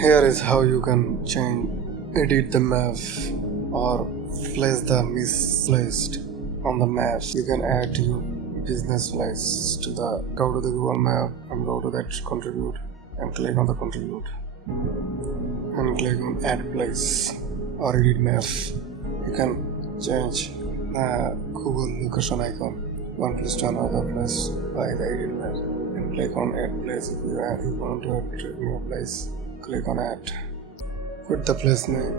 Here is how you can change, edit the map or place the misplaced on the map. You can add your business place to go to the Google map and go to that contribute and click on the contribute and click on add place or edit map. You can change the Google location icon one place to another place by the edit map and click on add place. If you want to add a new place, click on add. Put the place name.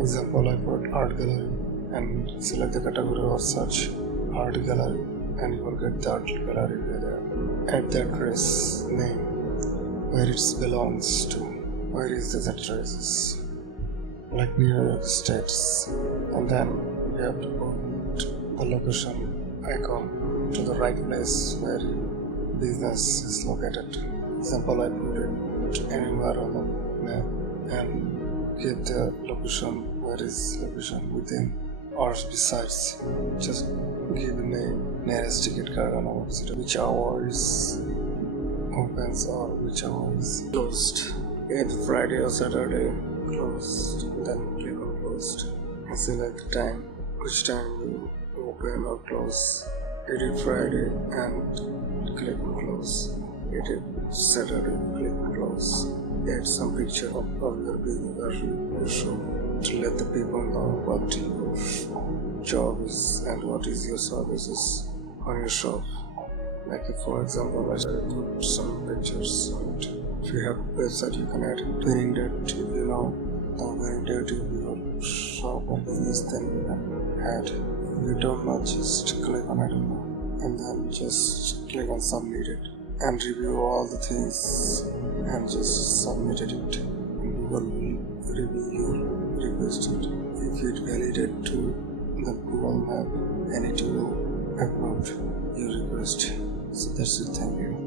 Example, I put art gallery and select the category or search art gallery and you will get the art gallery there. Add the address name where it belongs to. Where is this address? Like New York States. And then you have to put the location icon to the right place where your business is located. Example, I put it anywhere on the map and get the location. Where is location within or besides? Just give the name, nearest ticket card and opposite which hour is opens or which hour is closed. Either Friday or Saturday closed. Then click on closed and select the time, which time you open or close. Edit Friday and click on close. Edit Saturday, click on close. Add some picture of your business or your shop to let the people know what your job is and what is your services on your shop. Like for example, I put some pictures on it. If you have a website, you can add winning date. If you know the winning date of your shop or business, then you can add. If you don't know, just click on I don't know and then just click on submit it and review all the things and just submit it and Google will review your request. If it validated to the Google map and it will approve your request. So that's it. Thank you.